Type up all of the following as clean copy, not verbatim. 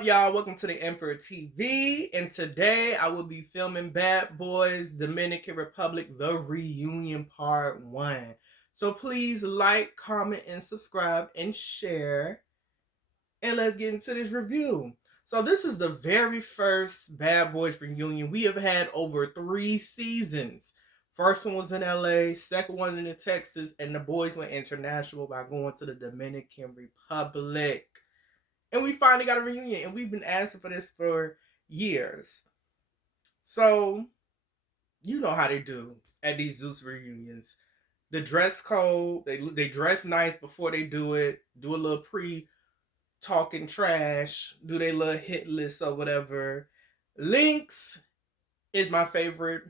up, y'all? Welcome to the Emperor TV, and today I will be filming Bad Boys Dominican Republic The Reunion Part 1. So please like, comment, and subscribe, and share, and let's get into this review. So this is the very first Bad Boys reunion. We have had over 3 seasons. First one was in LA, second one in Texas, and the boys went international by going to the Dominican Republic. And we finally got a reunion, and we've been asking for this for years. So, you know how they do at these Zeus reunions. The dress code, they dress nice before they do it, do a little pre-talking trash, do their little hit list or whatever. Lynx is my favorite,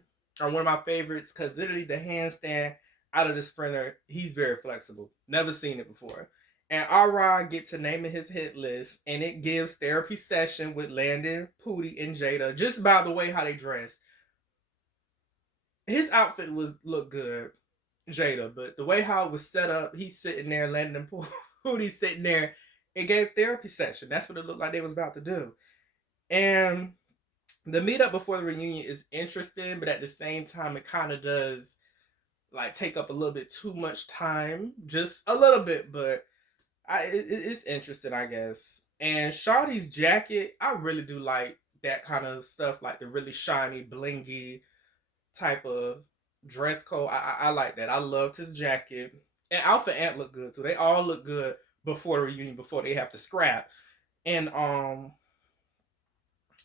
or one of my favorites, because literally the handstand out of the sprinter, he's very flexible. Never seen it before. And Ara get to naming his hit list, and it gives therapy session with Landon, Pootie, and Jada. Just by the way how they dress, his outfit looked good, Jada, but the way how it was set up, he's sitting there, Landon and Pootie sitting there. It gave therapy session. That's what it looked like they was about to do. And the meetup before the reunion is interesting, but at the same time, it kind of does like take up a little bit too much time, just a little bit, but. It's interesting, I guess. And Shawty's jacket, I really do like that kind of stuff, like the really shiny, blingy type of dress code. I like that. I loved his jacket. And Alpha Ant looked good too. They all look good before the reunion, before they have to scrap. And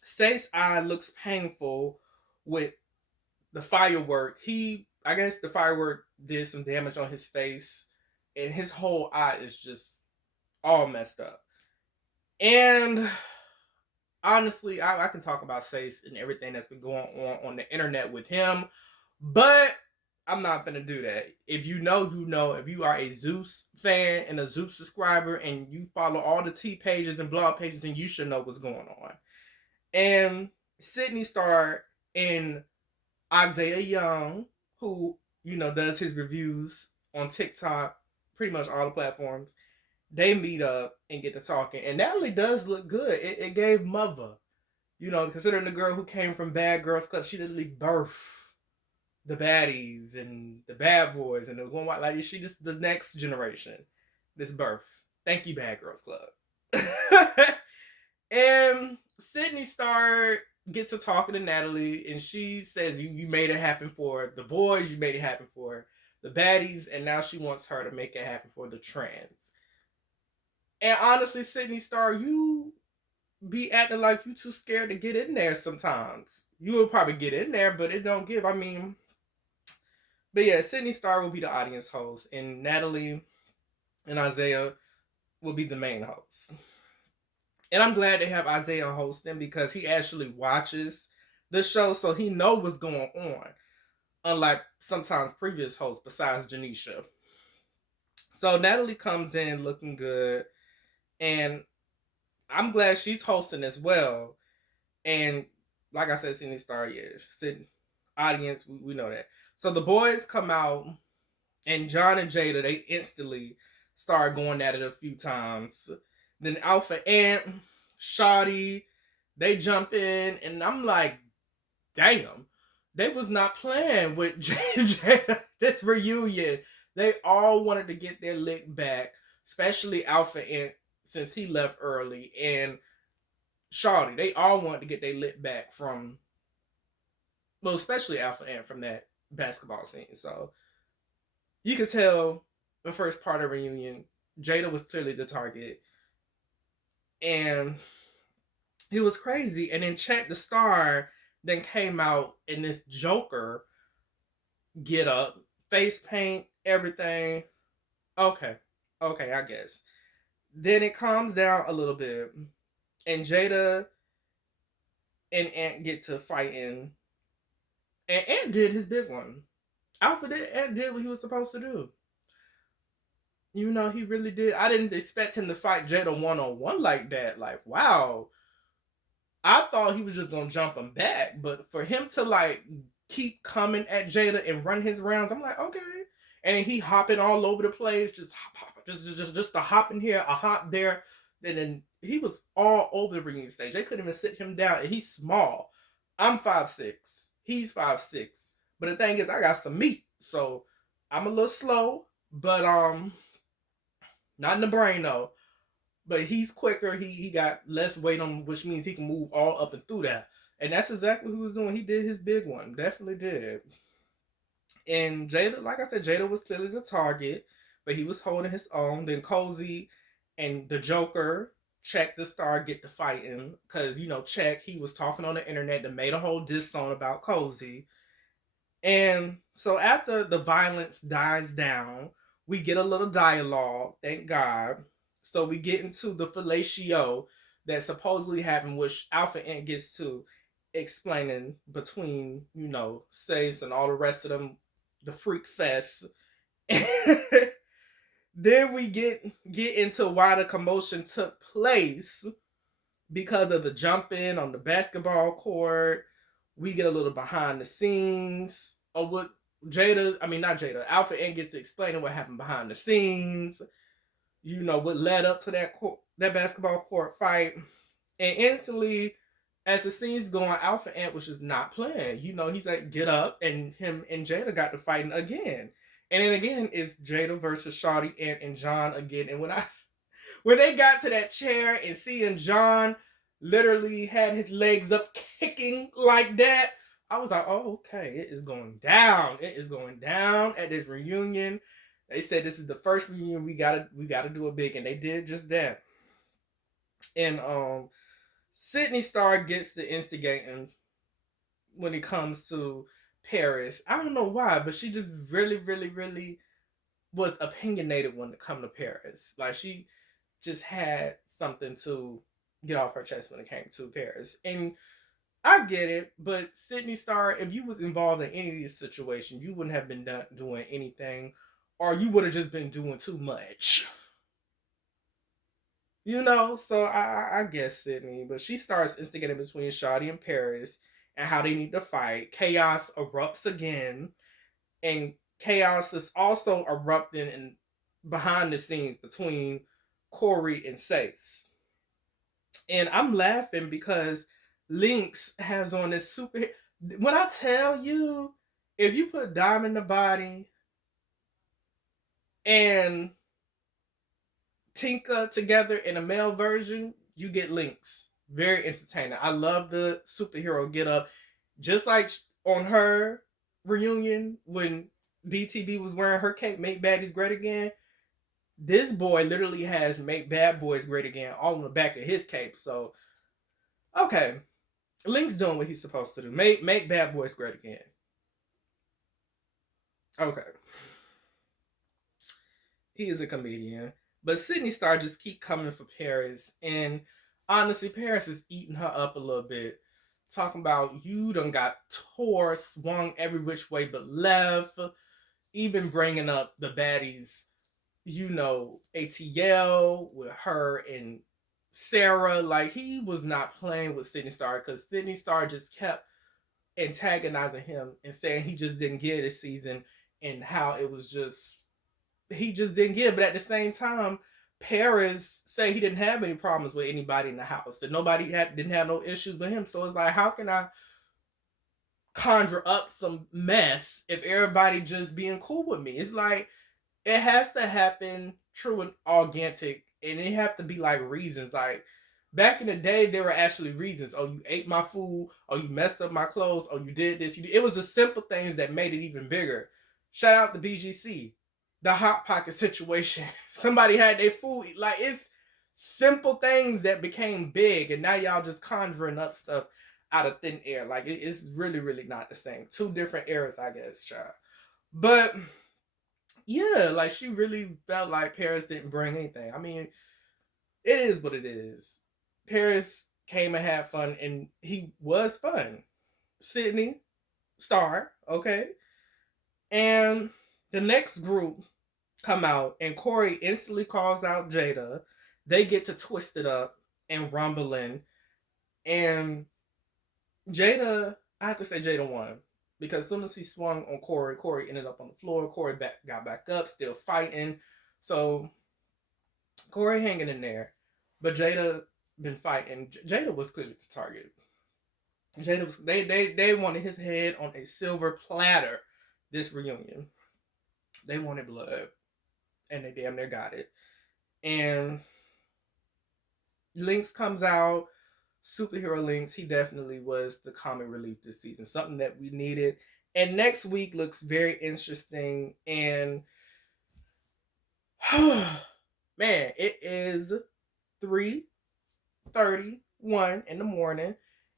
Stace's eye looks painful with the firework. I guess the firework did some damage on his face, and his whole eye is just all messed up. And honestly, I can talk about Sace and everything that's been going on the internet with him, but I'm not gonna do that. If you know, you know. If you are a Zeus fan and a Zeus subscriber and you follow all the T pages and blog pages, then you should know what's going on. And Sydney Star and Isaiah Young, who, you know, does his reviews on TikTok, pretty much all the platforms, they meet up and get to talking. And Natalie does look good. It gave mother. You know, considering the girl who came from Bad Girls Club, she literally birthed the baddies and the bad boys and the one white lady. She just the next generation. This birth. Thank you, Bad Girls Club. And Sydney Star gets to talking to Natalie, and she says, you made it happen for the boys, you made it happen for the baddies, and now she wants her to make it happen for the trans. And honestly, Sydney Star, you be acting like you too scared to get in there sometimes. You will probably get in there, but it don't give. But yeah, Sydney Star will be the audience host, and Natalie and Isaiah will be the main host. And I'm glad they have Isaiah hosting because he actually watches the show, so he knows what's going on. Unlike sometimes previous hosts besides Janisha. So Natalie comes in looking good. And I'm glad she's hosting as well. And like I said, Sydney Star, yeah, sitting audience, we know that. So the boys come out, and John and Jada, they instantly start going at it a few times. Then Alpha Ant, Shawty, they jump in, and I'm like, damn, they was not playing with Jada this reunion. They all wanted to get their lick back, especially Alpha Ant, since he left early, and Shawty, they all wanted to get their lit back from, well, especially Alpha Ant from that basketball scene. So you could tell the first part of the reunion, Jada was clearly the target, and it was crazy. And then Chet the Star then came out in this Joker get up, face paint, everything. Okay, I guess. Then it calms down a little bit, and Jada and Ant get to fighting, and Ant did his big one. Ant did what he was supposed to do. You know, he really did. I didn't expect him to fight Jada one-on-one like that. Like, wow. I thought he was just going to jump him back, but for him to, like, keep coming at Jada and run his rounds, I'm like, okay. And he hopping all over the place, just hop, just a hop in here, a hop there. And then he was all over the reunion stage. They couldn't even sit him down, and he's small. I'm 5'6". He's 5'6". But the thing is, I got some meat, so I'm a little slow, but not in the brain though. But he's quicker. He got less weight on him, which means he can move all up and through that. And that's exactly what he was doing. He did his big one. Definitely did. And Jada, like I said, Jada was clearly the target, but he was holding his own. Then Cozy and the Joker checked the star get to fighting because check he was talking on the internet that made a whole diss song about Cozy. And so after the violence dies down, we get a little dialogue, thank God. So we get into the fellatio that supposedly happened, which Alpha Ant gets to explaining between, Stace and all the rest of them, the freak fest. Then we get into why the commotion took place because of the jumping on the basketball court. We get a little behind the scenes of what not Jada, Alpha Ant gets to explaining what happened behind the scenes. What led up to that basketball court fight. And instantly, as the scene's going, Alpha Ant was just not playing. He's like, get up, and him and Jada got to fighting again. And then again, it's Jada versus Shawty, Ant, and John again. And when they got to that chair and seeing John literally had his legs up kicking like that, I was like, oh, okay, it is going down. It is going down at this reunion. They said this is the first reunion, we gotta do it big, and they did just that. And Sydney Star gets the instigating when it comes to Paris. I don't know why, but she just really, really, really was opinionated when it come to Paris. Like she just had something to get off her chest when it came to Paris. And I get it, but Sydney Star, if you was involved in any of these situations, you wouldn't have been doing anything, or you would have just been doing too much. So I guess Sydney, but she starts instigating between Shawty and Paris and how they need to fight. Chaos erupts again, and chaos is also erupting in behind the scenes between Corey and Sace. And I'm laughing because Lynx has on this super. When I tell you, if you put Dime in the body and Tinka together in a male version, you get Lynx. Very entertaining. I love the superhero get up. Just like on her reunion when DTB was wearing her cape, Make Baddies Great Again, this boy literally has Make Bad Boys Great Again all on the back of his cape. So, okay. Lynx doing what he's supposed to do. Make Bad Boys Great Again. Okay. He is a comedian. But Sydney Star just keep coming for Paris. And honestly, Paris is eating her up a little bit. Talking about you done got tore, swung every which way but left. Even bringing up the baddies, ATL with her and Sarah. Like, he was not playing with Sydney Star because Sydney Star just kept antagonizing him and saying he just didn't get this season and how it was just, he just didn't get it. But at the same time, Paris say he didn't have any problems with anybody in the house, that nobody didn't have no issues with him. So it's like, how can I conjure up some mess if everybody just being cool with me? It's like, it has to happen true and organic, and it have to be like reasons. Like back in the day, there were actually reasons. Oh, you ate my food. Oh, you messed up my clothes. Oh, you did this. It was the simple things that made it even bigger. Shout out to BGC, the Hot Pocket situation. Somebody had their food. Like, it's simple things that became big, and now y'all just conjuring up stuff out of thin air. Like, it's really, really not the same. Two different eras, I guess, child. But yeah, like, she really felt like Paris didn't bring anything. I mean, it is what it is. Paris came and had fun, and he was fun. Sydney Star, okay? And the next group come out, and Corey instantly calls out Jada. They get to twist it up and rumbling. And Jada, I have to say Jada won. Because as soon as he swung on Corey ended up on the floor. Corey got back up, still fighting. So Corey hanging in there. But Jada been fighting. Jada was clearly the target. Jada was they wanted his head on a silver platter. This reunion, they wanted blood, and they damn near got it. And Lynx comes out, superhero Lynx. He definitely was the comic relief this season, something that we needed. And next week looks very interesting. And man, it is 3:31 in the morning,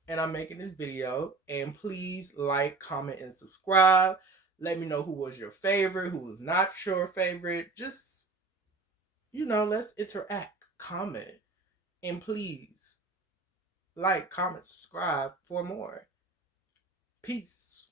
and I'm making this video. And please like, comment, and subscribe. Let me know who was your favorite, who was not your favorite. Just, let's interact, comment, and please like, comment, subscribe for more. Peace.